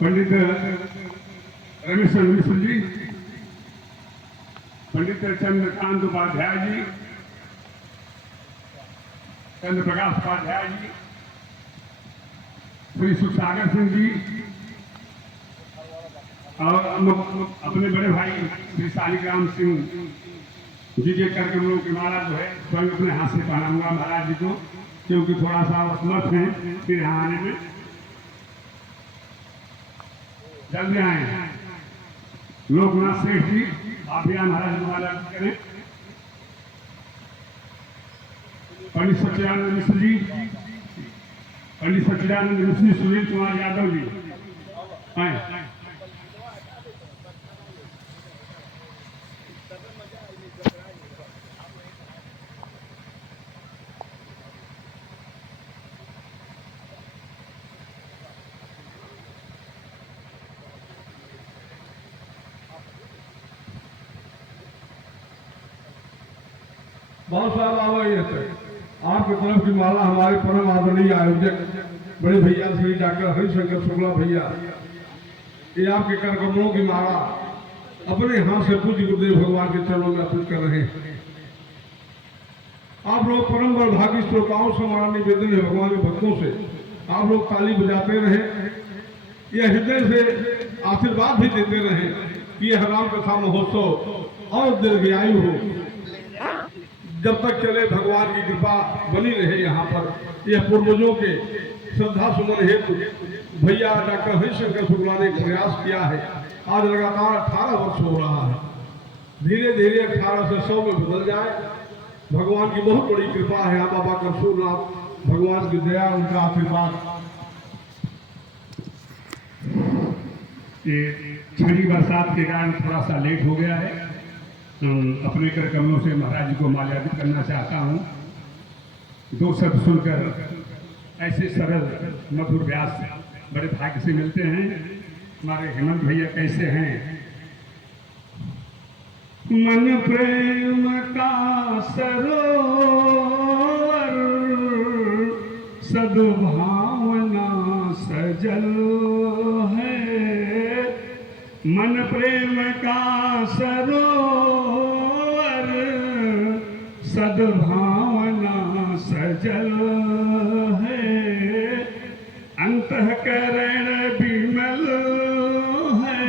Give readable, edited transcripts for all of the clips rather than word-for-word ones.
पंडित रमेश मिश्र जी, पंडित चंद्रकांत उपाध्याय जी, चंद्र प्रकाश उपाध्याय जी, श्री सुसागर सिंह जी और अपने बड़े भाई श्री शालिग्राम सिंह जी के करके हम लोग की माला जो है स्वयं अपने हाथ से पहनाऊंगा महाराज जी को, क्योंकि थोड़ा सा असमर्थ हैं फिर यहाँ आने में। जल्दी आए लोकनाथ सेठ जी, आप भी महाराज को माला करें। पंडित सच्चिदानंद मिश्र जी, पंडित सच्चिदानंद मिश्र जी, सुनील कुमार यादव जी आए। बहुत सारा आवाज है आपकी तरफ की माला हमारे परम आदरणीय आयोजक बड़े भैया श्री डॉक्टर हरिशंकर शुक्ला भैया, ये आपके कर कमलों की माला अपने हाथ से पूज्य गुरुदेव भगवान के चरणों में अर्पित कर रहे हैं। आप लोग परम भागी श्रोताओं से हमारा निवेदन है भगवान के भक्तों से, आप लोग ताली बजाते रहे, ये हृदय से आशीर्वाद भी देते रहे कि यह राम कथा महोत्सव और दीर्घायु हो, जब तक चले भगवान की कृपा बनी रहे। यहाँ पर यह पूर्वजों के श्रद्धा सुमन हेतु भैया डॉक्टर हरिशंकर शुक्ला ने प्रयास किया है। आज लगातार 18 वर्ष हो रहा है, धीरे धीरे 18 से 100 में बदल जाए। भगवान की बहुत बड़ी कृपा है। बाबा करसूरनाथ भगवान की दया, उनका आशीर्वाद। ये छड़ी बरसात के कारण थोड़ा सा लेट हो गया है। अपने कर कमलों से महाराज जी को माल्यार्पित करना चाहता हूँ। दो शब्द सुनकर ऐसे सरल मधुर व्यास बड़े भाग्य से मिलते हैं। हमारे हेमंत भैया कैसे हैं? मन प्रेम का सरोवर सद्भावना सजल है, मन प्रेम का सरोवर सद्भावना सजल है, अंतःकरण विमल है,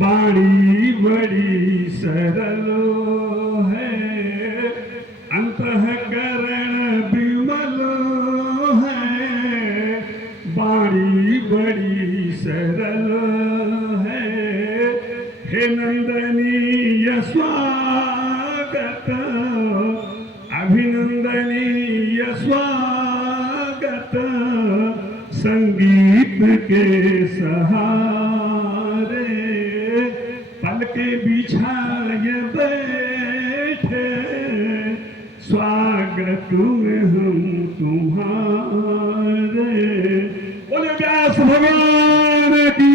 वाणी बड़ी सरल है, अंतःकरण विमल है, वाणी बड़ी सरल है। हे नंदनीय स्वागत, अभिनंदनीय स्वागत, संगीत के सहारे पल के बिछाए बैठे, स्वागत में हम तुम्हारे। बोले व्यास भगवान की।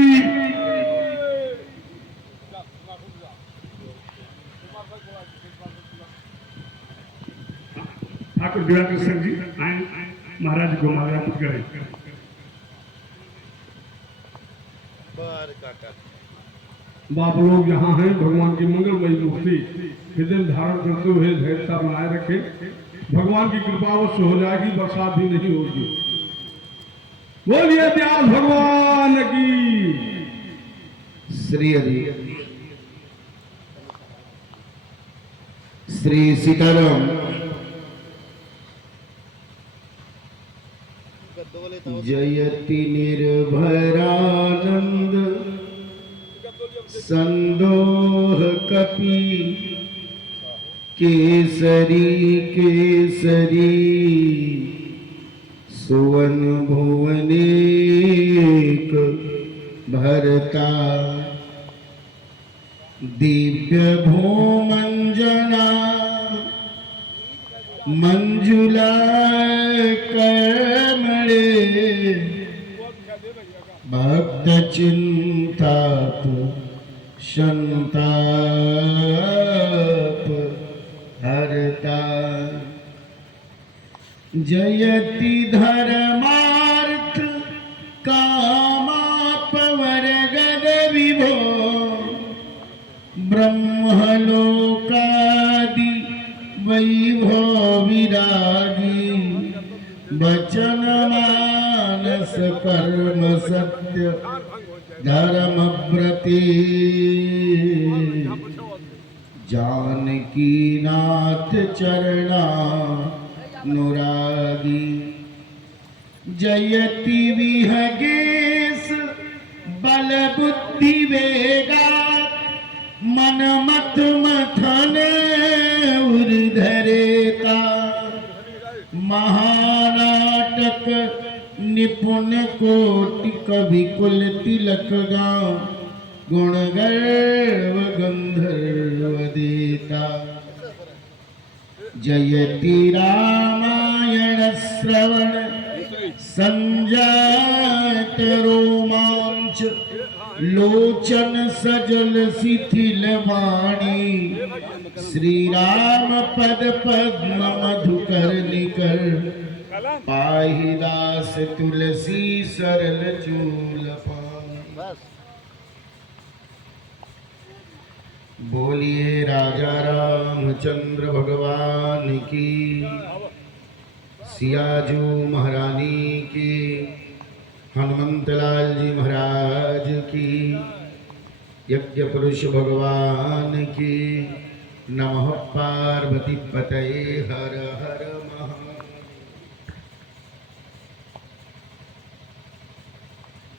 ठाकुर दिवाकर सिंह जी आए, महाराज को माल्यार्पित करें। बाप लोग यहाँ हैं, भगवान की मंगलमयी मूर्ति हृदय धारण करते हुए धैर्यता बनाए रखे। भगवान की कृपा अवश्य हो जाएगी, बरसात भी नहीं होगी। बोलिए व्यास भगवान की। श्री हरि श्री सीताराम। जयति निर्भरानंद संदोह कपि, केसरी केसरी सुवन भुवनेक भरता, दिव्य भूमंजना मंजुला कमले, भक्त चिंताप संताप हरता, जयति धर्मार्थ कामा, वचन मानस कर्म सत्य धर्म व्रती जानकी नाथ चरणा नुरागी जयति विहगेश बल बुद्धि वेगा मन मत मथन उर्धरेता महानाटक निपुण कोटि कवि कुल तिलक गाँव गुण गर्व गंधर्व देता जयति रामायण श्रवण संजात रोमांच लोचन सजल शिथिल वाणी श्री राम पद पद्म मधुकर निकर पाहि दास तुलसी सरल चूल पानी। बोलिए राजा रामचंद्र भगवान की, सियाजू महारानी की, हनुमंतलाल जी महाराज की, यज्ञ पुरुष भगवान की। नमः पार्वती पतये हर हर महादेव।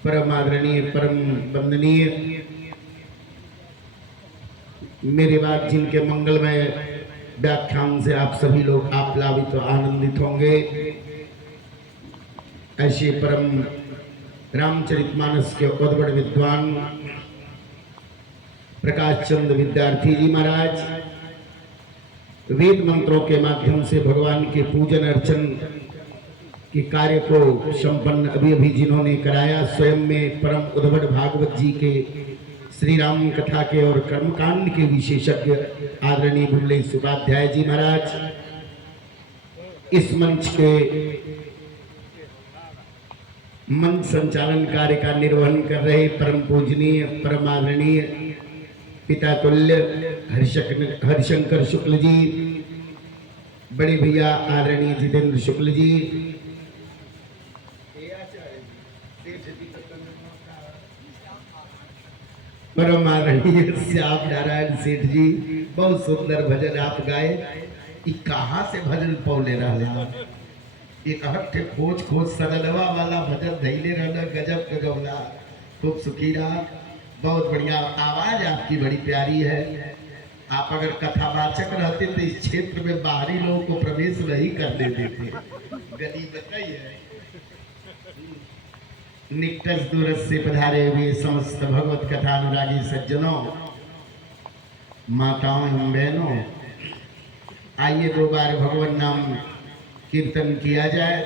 परम आदरणीय परम वंदनीय मेरे बाद जिनके मंगलमय व्याख्यान से आप सभी लोग आप्लावित और आनंदित होंगे, ऐसे परम रामचरितमानस के उद्भट विद्वान प्रकाश चंद्र विद्यार्थी जी महाराज वेद मंत्रों के माध्यम से भगवान के पूजन अर्चन के कार्य को संपन्न अभी अभी जिन्होंने कराया, स्वयं में परम उद्भट भागवत जी के श्री राम कथा के और कर्मकांड के विशेषज्ञ आदरणीय बुल्ले सुखाध्याय जी महाराज इस मंच के मंच संचालन कार्य का निर्वहन कर रहे परम पूजनीय परम आदरणीय पिता तुल्य हरिशंकर शुक्ल जी, बड़े भैया आदरणीय जितेंद्र शुक्ल जी, परम आदरणीय श्याम नारायण सेठ जी, बहुत सुंदर भजन आप गाए। ई कहाँ से भजन पौले रहा, एक हट्ठे खोज खोज सदनवा वाला भजन धैले रहना, गजब का गौला, खूब सुखी रहा। बहुत बढ़िया आवाज आपकी बड़ी प्यारी है। आप अगर कथावाचक रहते तो इस क्षेत्र में बाहरी लोगों को प्रवेश नहीं करने देते। गली बताई है। निकटस दूरस से पधारे हुए समस्त भगवत कथा अनुरागी सज्जनों, माताओं एवं बहनों, आइए दो बार भगवान नाम कीर्तन किया जाए।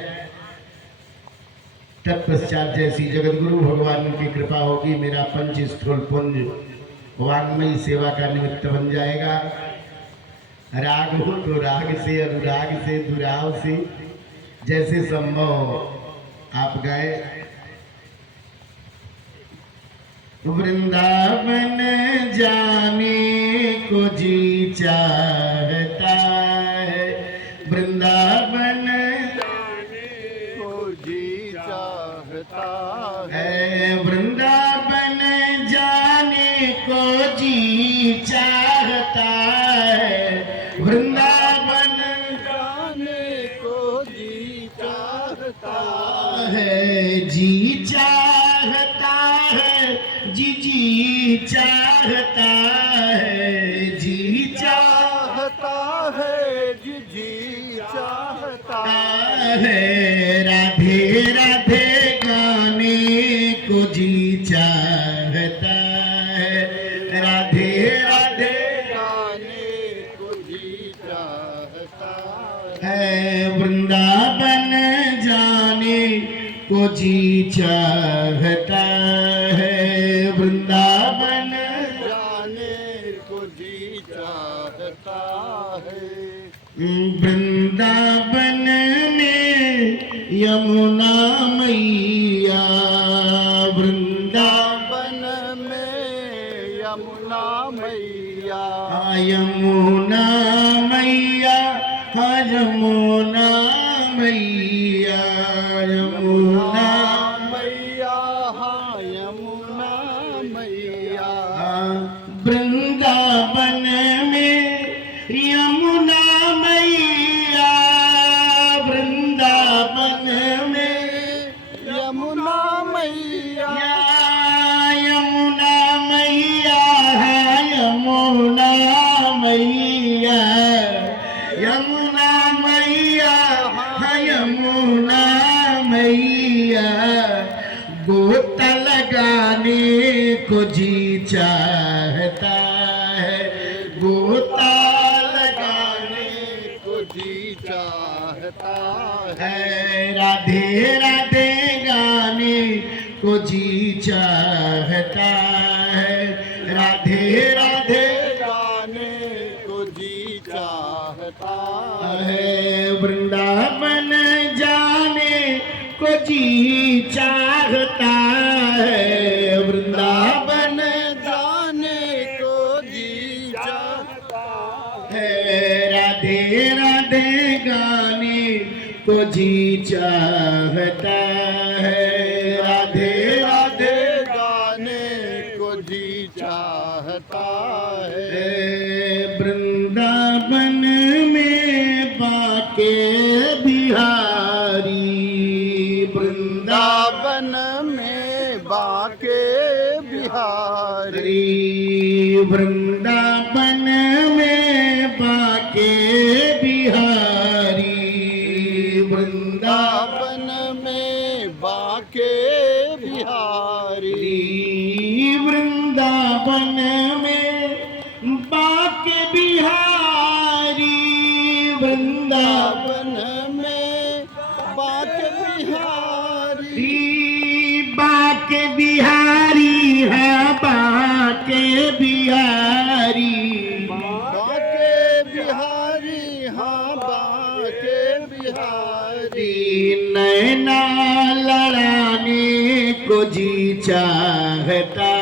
तत्पश्चात जैसी जगतगुरु भगवान की कृपा होगी, मेरा पंच स्थूल पुंज वांगमयी सेवा का निमित्त बन जाएगा। राग हो तो राग से, अनुराग से, दुराव से, जैसे संभव आप गाए। वृंदावन जाने को जी चाहता है, वृंदावन है, वृंदावन जाने को जी चाहता है, वृंदावन जाने को जी चाहता है, जी चाहता है, जी चाहता है, जी चाहता है, जी चाहता है। राधे राधे को जी चाहता है, राधे राधे गाने को जी चाहता है, वृंदावन जाने को जी चाहता है, वृंदावन जाने को जी चाहता है। वृंदावन में यमुना मैया, वृंदावन में यमुना मैया, यमुना मैया, यमुना मैया, यमुना मैया गोता लगाने को जी चाहता है, गोता लगाने को जी चाहता है, राधे राधे गाने को जी चाहता है, राधे राधे गाने को जी चाहता है, वृंदावन जाने को जी चाहता है, वृंदावन जाने को जी चाहता है, राधे राधे गाने को जी चाहता है, राधे राधे गाने को जी चाहता है, वृंदावन में बाके बिहारी, वृंदावन में बाके बिहारी, वृंदावन में बाके बिहारी, वृंदावन में बाके बिहारी, वृंदावन में बाके बिहारी, वृंदावन में बाके बिहारी, बाके बिहारी है, बाके बिहारी, बाके बिहारी हाँ, बाके बिहारी, नैना लड़ाने को जी चाहता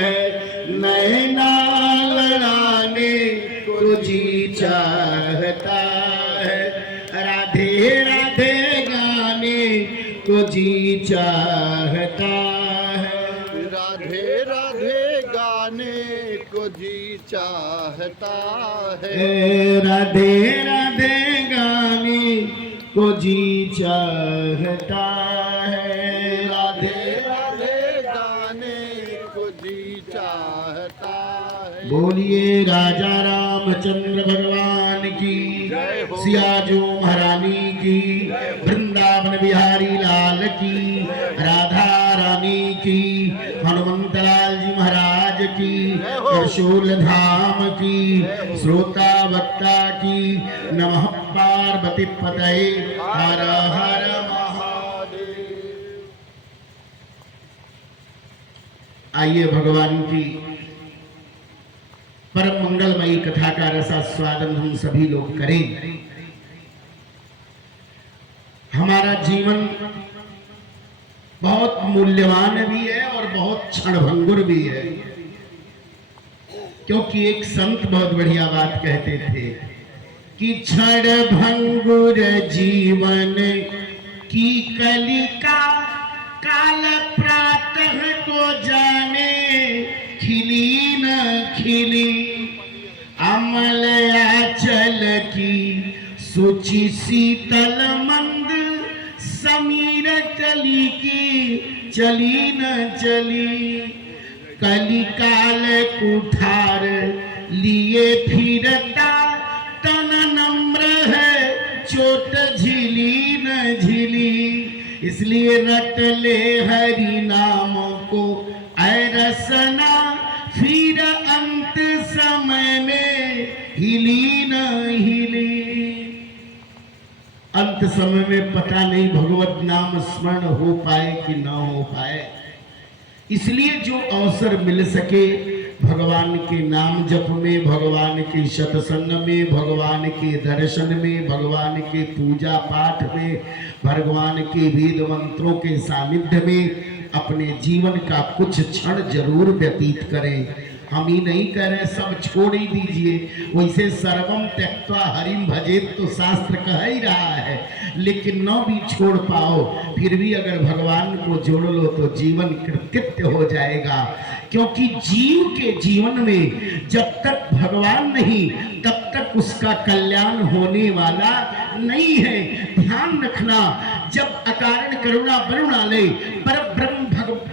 है, नैना लड़ाने को जी चाहता है, राधे राधे गाने को जी चाहता है, राधे राधे गाने को जी चाहता है, राधे राधे गाने को जी चाहता है, राधे राधे गाने को जी चाहता है। बोलिए राजा रामचंद्र भगवान की, सियाजू महारानी की, वृंदावन बिहारी लाल की, राधा रानी की, हनुमंत लाल जी महाराज की, त्रिशूल धाम की, श्रोता वक्ता की, नमः पार्वती पतये, हर हर महादेव। आइए भगवान की परम मंगलमयी कथा का रसास्वादन हम सभी लोग करें। हमारा जीवन बहुत मूल्यवान भी है और बहुत क्षणभंगुर भी है, क्योंकि एक संत बहुत बढ़िया बात कहते थे कि क्षणभंगुर जीवन की कलिका, काल प्रातः को जाने खिली न खिली, अमल आंचल की सुचि शीतल मंद, समीर कली की चली न चली, कलिकाल कुठार लिए फिरता, तन नम्र है चोट झिली न झिली, इसलिए रट ले हरि नाम को ऐ रसना, फिर अंत समय में हिली न हिली। अंत समय में पता नहीं भगवत नाम स्मरण हो पाए कि ना हो पाए, इसलिए जो अवसर मिल सके भगवान के नाम जप में, भगवान के सत्संग में, भगवान के दर्शन में, भगवान के पूजा पाठ में, भगवान के वेद मंत्रों के सानिध्य में अपने जीवन का कुछ क्षण जरूर व्यतीत करें। हम ही नहीं कह रहे सब छोड़ ही दीजिए, वैसे सर्वम त्यक्त्वा हरिम भजेत तो शास्त्र कह ही रहा है, लेकिन न भी छोड़ पाओ फिर भी अगर भगवान को जोड़ लो तो जीवन कृतकृत्य हो जाएगा। क्योंकि जीव के जीवन में जब तक भगवान नहीं तब तक उसका कल्याण होने वाला नहीं है। ध्यान रखना, जब अकारण करुणा वरुणालय पर ब्रह्म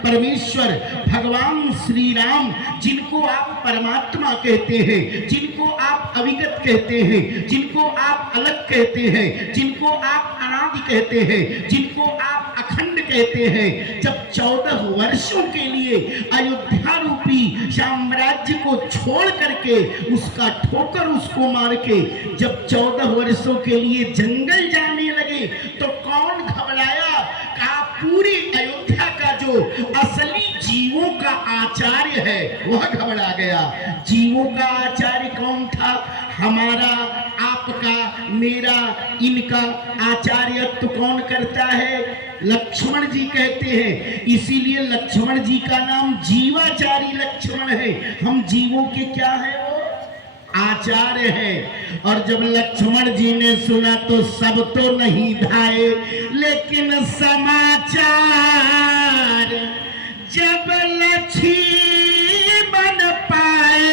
परमेश्वर भगवान श्री राम, जिनको आप परमात्मा कहते हैं, जिनको आप अविगत कहते हैं, जिनको आप अलग कहते हैं, जिनको आप अनादि कहते हैं, जिनको आप अखंड कहते हैं, जब 14 वर्षों के लिए अयोध्या रूपी साम्राज्य को छोड़ करके उसका ठोकर उसको मार के जब 14 वर्षों के लिए जंगल जाने लगे तो कौन घबराया? कहा पूरी अयोध्या का जो असली जीवों का आचार्य है वह घबरा गया। जीवों का आचार्य कौन था? हमारा, आपका, मेरा, इनका आचार्यत्व कौन करता है? लक्ष्मण जी कहते हैं। इसीलिए लक्ष्मण जी का नाम जीवाचारी लक्ष्मण है। हम जीवों के क्या है? वो आचार्य है। और जब लक्ष्मण जी ने सुना तो सब तो नहीं धाये, लेकिन समाचार जब लक्ष्मण पाए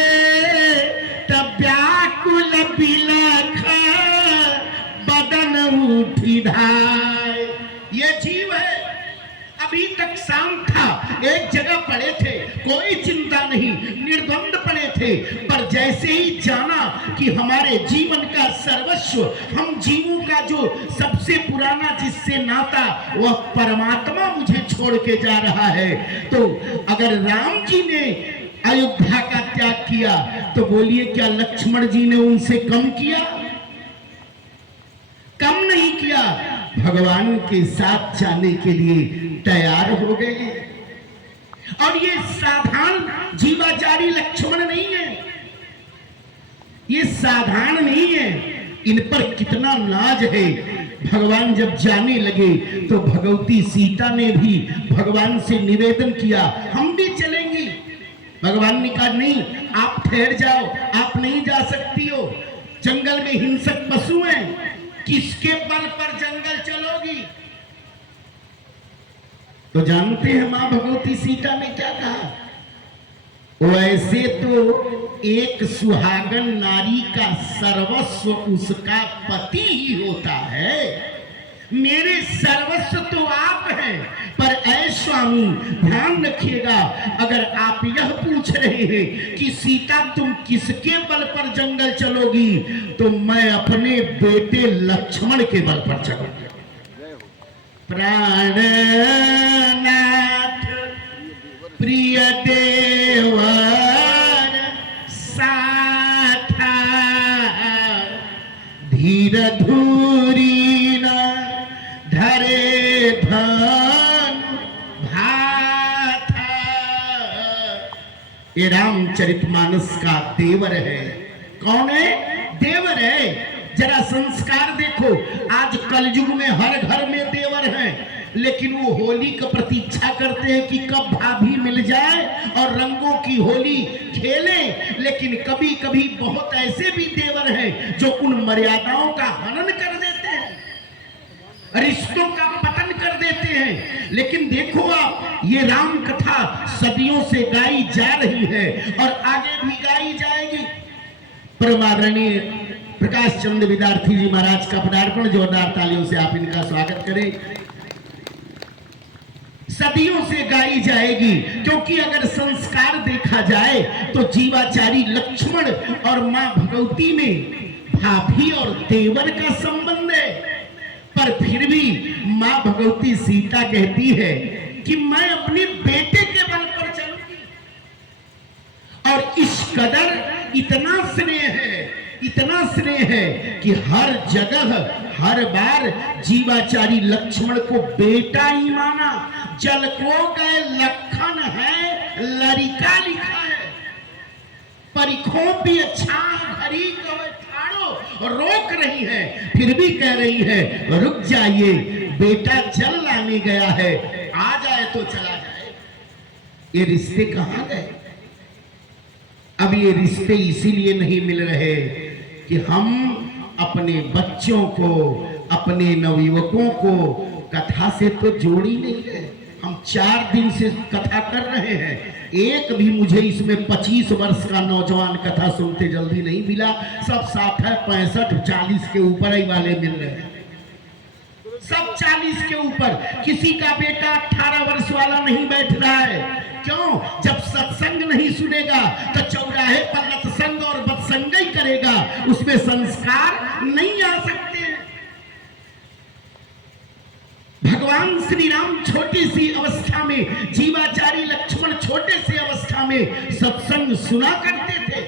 तब व्याकुल बिलख बदन उठी धाय। ये जीव है। अभी तक शाम था, एक जगह पड़े थे, कोई चिंता नहीं, निर्द्वंद पड़े थे। पर जैसे ही जाना कि हमारे जीवन का सर्वस्व, हम जीवों का जो सबसे पुराना जिससे नाता वह परमात्मा मुझे छोड़ के जा रहा है, तो अगर राम जी ने अयोध्या का त्याग किया तो बोलिए क्या लक्ष्मण जी ने उनसे कम किया? कम नहीं किया। भगवान के साथ जाने के लिए तैयार हो गए। और ये साधारण जीवाचारी लक्ष्मण नहीं है, ये साधारण नहीं है। इन पर कितना नाज है। भगवान जब जाने लगे तो भगवती सीता ने भी भगवान से निवेदन किया, हम भी चलेंगे। भगवान ने कहा नहीं, आप ठहर जाओ, आप नहीं जा सकती हो, जंगल में हिंसक पशु हैं, किसके बल पर जंगल चलोगी? तो जानते हैं मां भगवती सीता ने क्या कहा? वैसे तो एक सुहागन नारी का सर्वस्व उसका पति ही होता है, मेरे सर्वस्व तो आप हैं। पर ऐ स्वामी ध्यान रखिएगा, अगर आप यह पूछ रहे हैं कि सीता तुम किसके बल पर जंगल चलोगी, तो मैं अपने बेटे लक्ष्मण के बल पर चलूंगी। प्राणनाथ प्रिय देवर साथा धीर धूरी न धरे धन भाथा। ये रामचरितमानस का देवर है। कौन है? देवर है। जरा संस्कार देखो, आज कलयुग में हर घर में देवर हैं, लेकिन वो होली का प्रतीक्षा करते हैं कि कब भाभी मिल जाए और रंगों की होली खेलें। लेकिन कभी कभी बहुत ऐसे भी देवर हैं जो उन मर्यादाओं का हनन कर देते हैं, रिश्तों का पतन कर देते हैं। लेकिन देखो आप, ये राम कथा सदियों से गाई जा रही है और आगे भी गाई जाएगी। परमादरणीय प्रकाश चंद्र विद्यार्थी जी महाराज का पदार्पण, जोरदार तालियों से आप इनका स्वागत करें। सदियों से गाई जाएगी, क्योंकि अगर संस्कार देखा जाए तो जीवाचारी लक्ष्मण और मां भगवती में भाभी और देवर का संबंध है। पर फिर भी मां भगवती सीता कहती है कि मैं अपने बेटे के बल पर चलूंगी। और इस कदर इतना स्नेह है, इतना स्नेह है कि हर जगह हर बार जीवाचारी लक्ष्मण को बेटा ही माना। जल को गए लखन है लरिका लिखा है, परिखों भी अच्छा घरी ठाड़ो रोक रही है, फिर भी कह रही है रुक जाइए, बेटा जल लाने गया है, आ जाए तो चला जाए। ये रिश्ते कहां गए? अब ये रिश्ते इसीलिए नहीं मिल रहे कि हम अपने बच्चों को, अपने नवयुवकों को कथा से तो जोड़ ही नहीं है। हम 4 दिन से कथा कर रहे हैं, एक भी मुझे इसमें 25 वर्ष का नौजवान कथा सुनते जल्दी नहीं मिला। सब 60, 65, 40 के ऊपर ही वाले मिल रहे हैं। सब 40 के ऊपर। किसी का बेटा 18 वर्ष वाला नहीं बैठ रहा है। क्यों? जब सत्संग नहीं सुनेगा तो चौराहे पर रत्संग और बत्संग ही करेगा, उसमें संस्कार नहीं आ सकते। भगवान श्री राम छोटी सी अवस्था में, जीवाचारी लक्ष्मण छोटे से अवस्था में सत्संग सुना करते थे,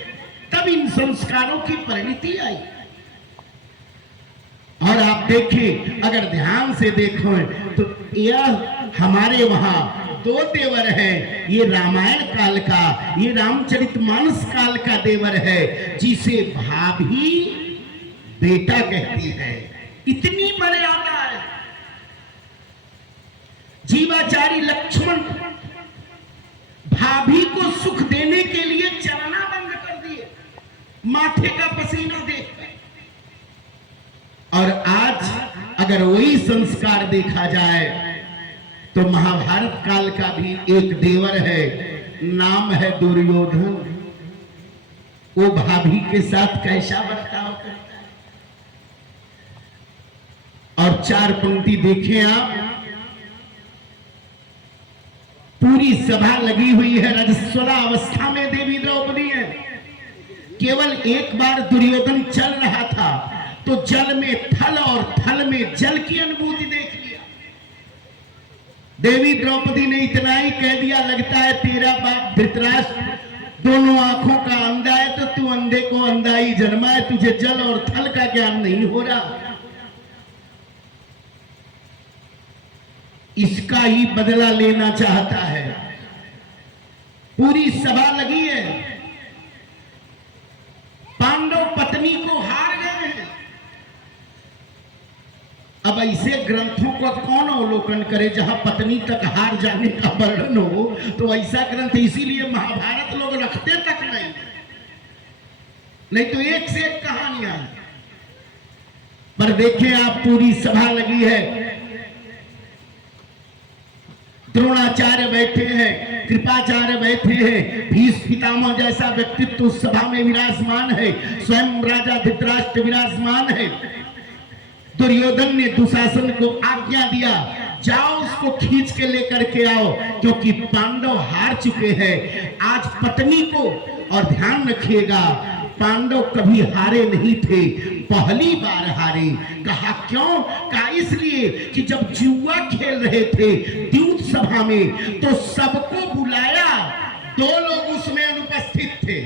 तब इन संस्कारों की परिणति आई। और आप देखें, अगर ध्यान से देखो तो यह हमारे वहां 2 देवर हैं। ये रामायण काल का, ये रामचरितमानस काल का देवर है, जिसे भाभी बेटा कहती है। इतनी मर्यादा है। जीवाचारी लक्ष्मण भाभी को सुख देने के लिए चलना बंद कर दिए, माथे का पसीना देख। और आज अगर वही संस्कार देखा जाए तो महाभारत काल का भी एक देवर है, नाम है दुर्योधन। वो भाभी के साथ कैसा बर्ताव करता है। और 4 पंक्ति देखें आप, पूरी सभा लगी हुई है, रजस्वला अवस्था में देवी द्रौपदी है। केवल एक बार दुर्योधन चल रहा था तो जल में थल और थल में जल की अनुभूति देख लिया। देवी द्रौपदी ने इतना ही कह दिया, लगता है तेरा बाप धृतराष्ट्र दोनों आंखों का अंधा है, तो तू अंधे को अंधा ही जन्मा है, तुझे जल और थल का ज्ञान नहीं हो रहा। इसका ही बदला लेना चाहता है। पूरी सभा लगी है, पांडव पत्नी को हार गए हैं। अब ऐसे ग्रंथों का कौन अवलोकन करे जहां पत्नी तक हार जाने का वर्णन हो? तो ऐसा ग्रंथ इसीलिए महाभारत लोग रखते तक नहीं तो एक से एक कहानियां। पर देखें आप, पूरी सभा लगी है, द्रोणाचार्य बैठे हैं, कृपाचार्य बैठे हैं, भीष्म पितामह जैसा व्यक्तित्व उस सभा में विराजमान है, स्वयं राजा धृतराष्ट्र विराजमान है। दुर्योधन ने दुशासन को आज्ञा दिया, जाओ उसको खींच के लेकर के आओ, क्योंकि पांडव हार चुके हैं। आज पत्नी को, और ध्यान रखिएगा, पांडव कभी हारे नहीं थे, पहली बार हारे। कहा क्यों? कहा इसलिए कि जब जुआ खेल रहे थे द्यूत सभा में तो सबको बुलाया, 2 लोग उसमें अनुपस्थित थे,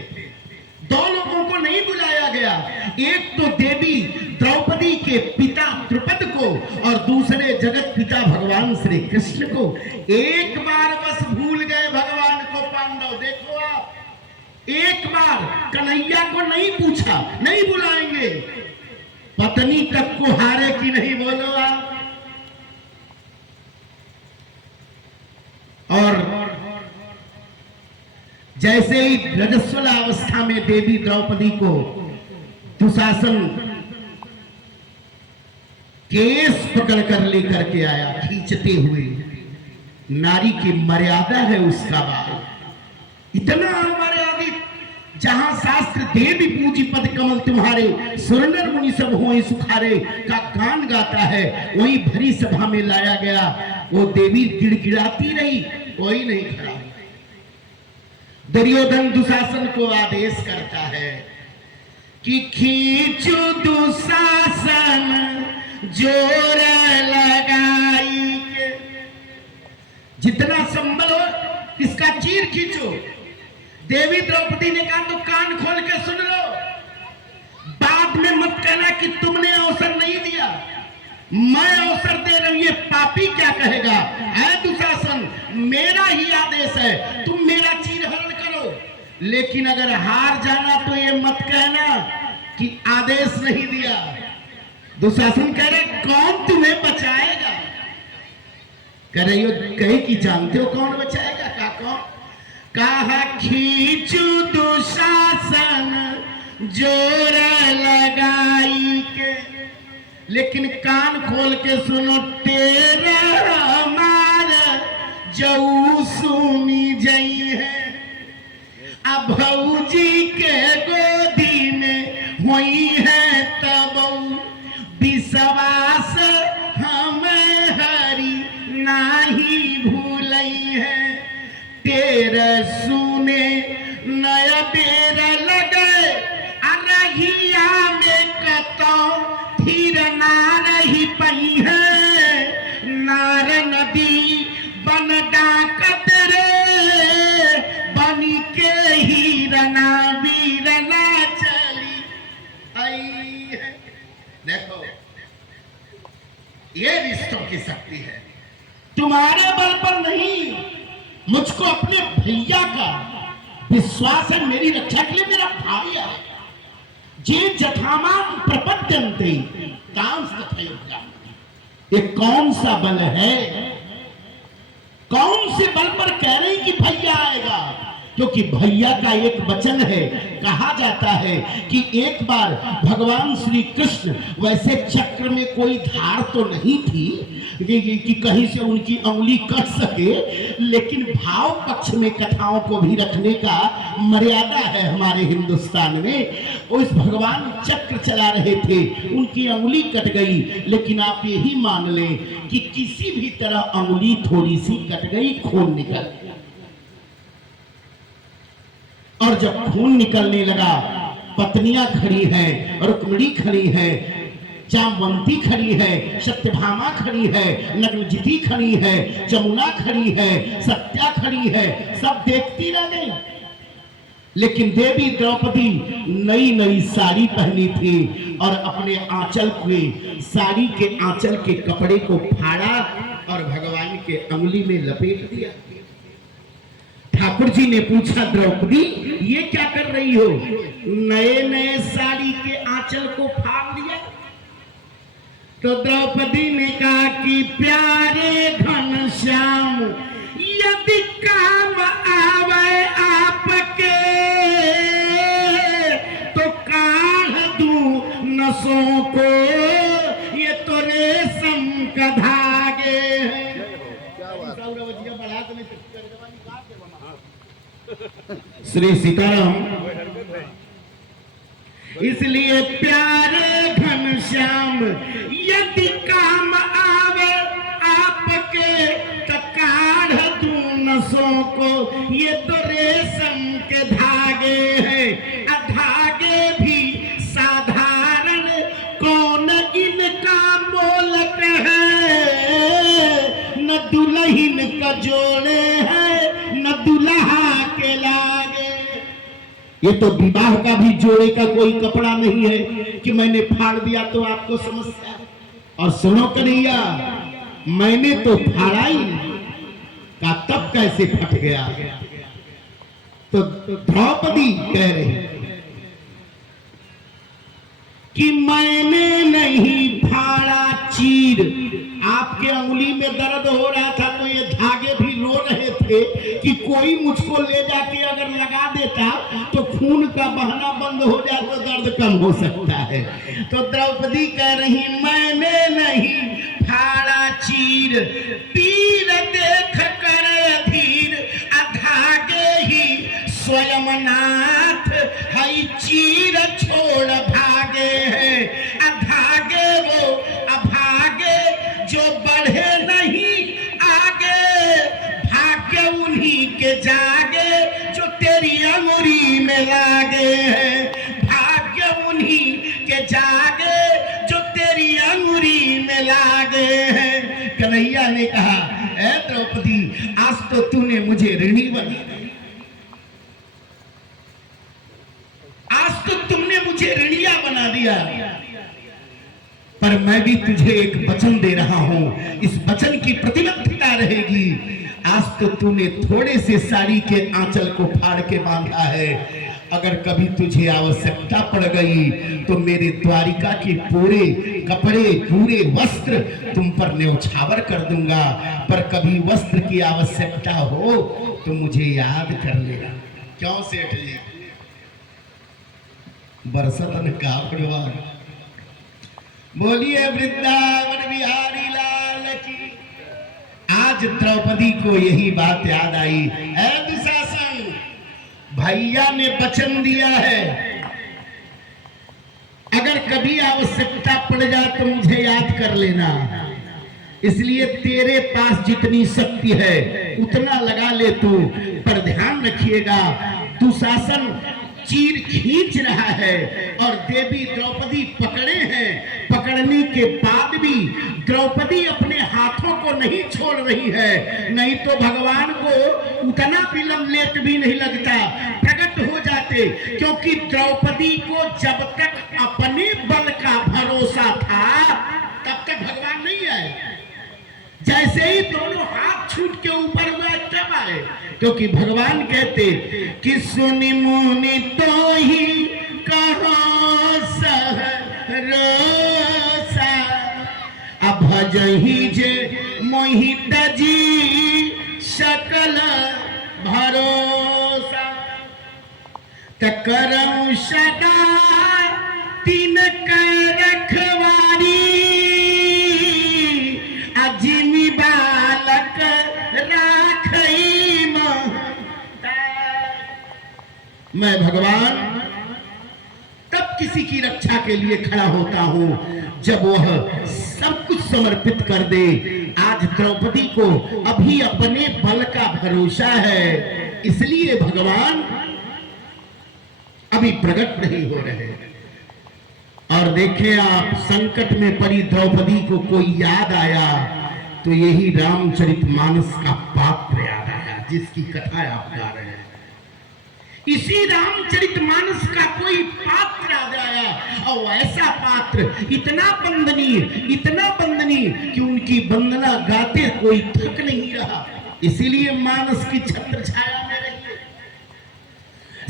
2 लोगों को नहीं बुलाया गया। एक तो देवी द्रौपदी के पिता द्रुपद को और दूसरे जगत पिता भगवान श्री कृष्ण को। एक बार बस भूल गए भगवान को पांडव। देखो आप, एक बार कन्हैया को नहीं पूछा, नहीं बुलाएंगे। पत्नी तक को हारे कि नहीं, बोलो आप। और जैसे ही रजस्वला अवस्था में देवी द्रौपदी को दुशासन केस पकड़कर लेकर के आया, खींचते हुए। नारी की मर्यादा है उसका बाल, इतना अमर्यादित। जहां शास्त्र देवी पूजी पद कमल तुम्हारे, सुरनर मुनि सब होए सुखारे का गान गाता है, वही भरी सभा में लाया गया। वो देवी गिड़गिड़ाती रही, कोई नहीं खड़ा। दुर्योधन दुशासन को आदेश करता है कि खींचो दुशासन जोर लगाई के, जितना संभल हो इसका चीर खींचो। देवी द्रौपदी ने कहा तो कान खोल के सुन लो, बाद में मत कहना कि तुमने अवसर नहीं दिया, मैं अवसर दे रही हूं। ये पापी क्या कहेगा? है दुशासन, मेरा ही आदेश है, तुम मेरा चीरहरण करो। लेकिन अगर हार जाना तो ये मत कहना कि आदेश नहीं दिया। दुशासन कह रहे कौन तुम्हें बचाएगा? कह रही हो, कहे कि जानते हो कौन बचाएगा? का कौन? कहा खींचू दुशासन जोर लगाई के, लेकिन कान खोल के सुनो, तेरा मारा जऊ सुनी जई है। अब भौजी के गोदी में हुई है तब विश्वास हम रही है, तेरे सुने नया बेर लगे, अरहिया में कतो फिर ना रही पई है, नार नदी बन डाकत रे, बनी के हीरना बीरना चली आई है। देखो ये रिश्तों की शक्ति है, तुम्हारे बल पर नहीं, मुझको अपने भैया का विश्वास है, मेरी रक्षा के लिए मेरा भाई है। जे जठामान प्रपद्यन्ते कांस तथैव, ये कौन सा बल है, कौन से बल पर कह रहे हैं कि भैया आएगा? क्योंकि भैया का एक वचन है, कहा जाता है कि एक बार भगवान श्री कृष्ण, वैसे चक्र में कोई धार तो नहीं थी कि कहीं से उनकी अंगुली कट सके, लेकिन भाव पक्ष में कथाओं को भी रखने का मर्यादा है हमारे हिंदुस्तान में। उस भगवान चक्र चला रहे थे, उनकी अंगुली कट गई, लेकिन आप यही मान लें कि किसी भी तरह अंगुली थोड़ी सी कट गई, खून निकल गया। और जब खून निकलने लगा, पत्नियां खड़ी हैं, रुक्मिणी खड़ी हैं, जामवंती खड़ी है, सत्यभामा खड़ी है, नग्नजिति खड़ी है, जमुना खड़ी है, सत्या खड़ी है, सब देखती रह गई। लेकिन देवी द्रौपदी नई नई साड़ी पहनी थी और अपने आंचल के, साड़ी के आंचल के कपड़े को फाड़ा और भगवान के अंगुली में लपेट दिया। ठाकुर जी ने पूछा, द्रौपदी ये क्या कर रही हो? नए नए साड़ी के आंचल को फाड़ दिया। तो द्रौपदी ने कहा कि प्यारे घनश्याम, यदि काम आवे आपके, तो काढ़ दूं नसों को, ये तो रेशम का धागे है। श्री सीताराम। इसलिए प्यारे घनश्याम, यदि काम आवे आपके, तो काढ़ दूं नसों को, ये तो रेशम के धागे हैं। धागे भी साधारण कौन इनका मोलक है, न दुल्हन का जोड़े है, न दुल्हा के लागे। ये तो विवाह का भी जोड़े का कोई कपड़ा नहीं है कि मैंने फाड़ दिया तो आपको समस्या। और सुनो कन्हैया, मैंने तो फाड़ा ही का, तब कैसे फट गया? तो द्रौपदी कह रही कि मैंने नहीं फाड़ा चीर। आपके अंगुली में दर्द हो रहा था तो ये धागे भी रो रहे थे कि कोई मुझको ले जाके अगर लगा देता तो खून का बहना बंद हो जाए तो दर्द कम हो सकता है। तो द्रौपदी कह रही, मैंने नहीं फाड़ा चीर, पीर देख कर धीर, धागे ही स्वयं नाथ है, चीर छोड़ भागे हैं। धागे वो अभागे जो बढ़े नहीं आगे, भाग्य उन्हीं के जागे जो तेरी अंगुरी में लागे हैं। भाग्य उन्हीं के जागे जो तेरी अंगुरी में लागे हैं। कन्हैया ने कहा, ऐ द्रौपदी, आज तो तूने मुझे ऋणी बना, आज तो तुमने मुझे ऋणिया बना दिया, पर मैं भी तुझे एक वचन दे रहा हूं, इस वचन की प्रतिबद्धता रहेगी। आज तो तूने थोड़े से साड़ी के आंचल को फाड़ के बांधा है, अगर कभी तुझे आवश्यकता पड़ गई तो मेरे द्वारिका के पूरे कपड़े, पूरे वस्त्र तुम पर न्यौछावर कर दूंगा। पर कभी वस्त्र की आवश्यकता हो तो मुझे याद कर लेना। क्यों सेठ जी? बरसतन का परिवार बोलिए वृंदावन बिहारी लाल की। आज द्रौपदी को यही बात याद आई। ऐ दुशासन, भैया ने वचन दिया है, अगर कभी आवश्यकता पड़ जाए तो मुझे याद कर लेना। इसलिए तेरे पास जितनी शक्ति है उतना लगा ले तू, पर ध्यान रखिएगा दुशासन चीर खींच रहा है और देवी द्रौपदी पकड़े हैं। पकड़ने के बाद भी द्रौपदी अपने हाथों को नहीं छोड़ रही है, नहीं तो भगवान को उतना विलंब लेट भी नहीं लगता, प्रकट हो जाते। क्योंकि द्रौपदी को जब तक अपने बल का भरोसा था तब तक भगवान नहीं आए। जैसे ही दोनों हाथ छूट के ऊपर हुआ तब आए, क्योंकि भगवान कहते कि सुनि मुनि तो ही कहो सहरोसा, अब भजहि जे मोहित जी सकल भरोसा, तकरऊ सदा तीन कर रखवारी, अजिमी बालक राखई महता। मैं भगवान तब किसी की रक्षा के लिए खड़ा होता हूं जब वह सब कुछ समर्पित कर दे। आज द्रौपदी को अभी अपने बल का भरोसा है, इसलिए भगवान अभी प्रकट नहीं हो रहे। और देखें आप, संकट में पड़ी द्रौपदी को कोई याद आया तो यही रामचरितमानस का पात्र याद आया जिसकी कथा आप गा रहे हैं। इसी रामचरितमानस का कोई पात्र याद आया, और ऐसा पात्र इतना बंदनीय कि उनकी वंदना गाते कोई थक नहीं रहा। इसीलिए मानस की छत्र छाया में रही।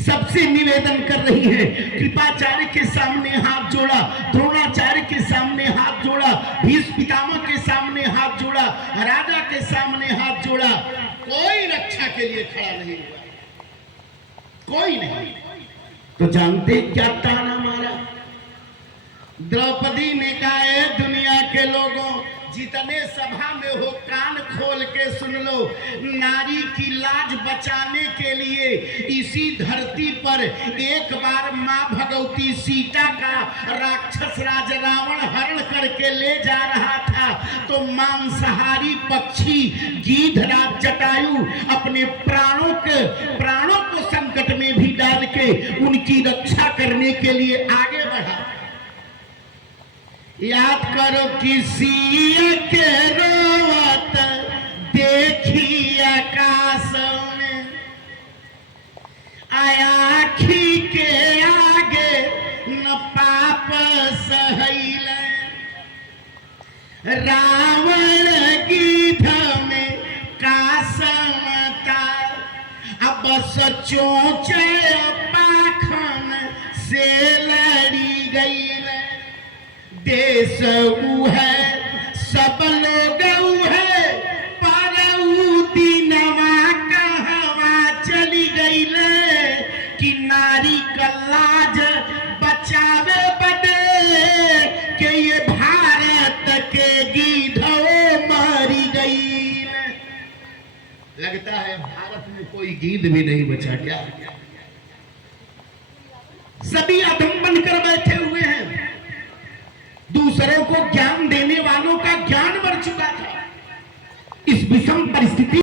सबसे निवेदन कर रही है, कृपाचार्य के सामने हाथ जोड़ा, द्रोणाचार्य के सामने हाथ जोड़ा, भीष्म पितामह के सामने हाथ जोड़ा, राजा के सामने हाथ जोड़ा, कोई रक्षा के लिए खड़ा नहीं हुआ, कोई नहीं। तो जानते क्या ताना मारा? द्रौपदी ने कहा, दुनिया के लोगों जितने सभा में हो कान खोल के सुन लो, नारी की लाज बचाने के लिए इसी धरती पर एक बार मां भगवती सीता का राक्षस राज रावण हरण करके ले जा रहा था, तो मांसाहारी पक्षी गीधराज जटायु अपने प्राणों को संकट में भी डाल के उनकी रक्षा करने के लिए आगे बढ़ा। याद करो किसी के रोवत देखी आकाश में, आखी के आगे न पाप सहैल, रावण गीध में का समता, अब चोचे पाखन से लड़ी गई। देश ऊ है सब लोग ऊ है, पर ऊ दिनवा कहवा चली गई कि नारी का लाज बचावे बदे के ये भारत के गीधो मारी गई। लगता है भारत में कोई गीध भी नहीं बचा क्या? सभी अधम बनकर बैठे हुए हैं। दूसरों को ज्ञान देने वालों का ज्ञान मर चुका था। इस विषम परिस्थिति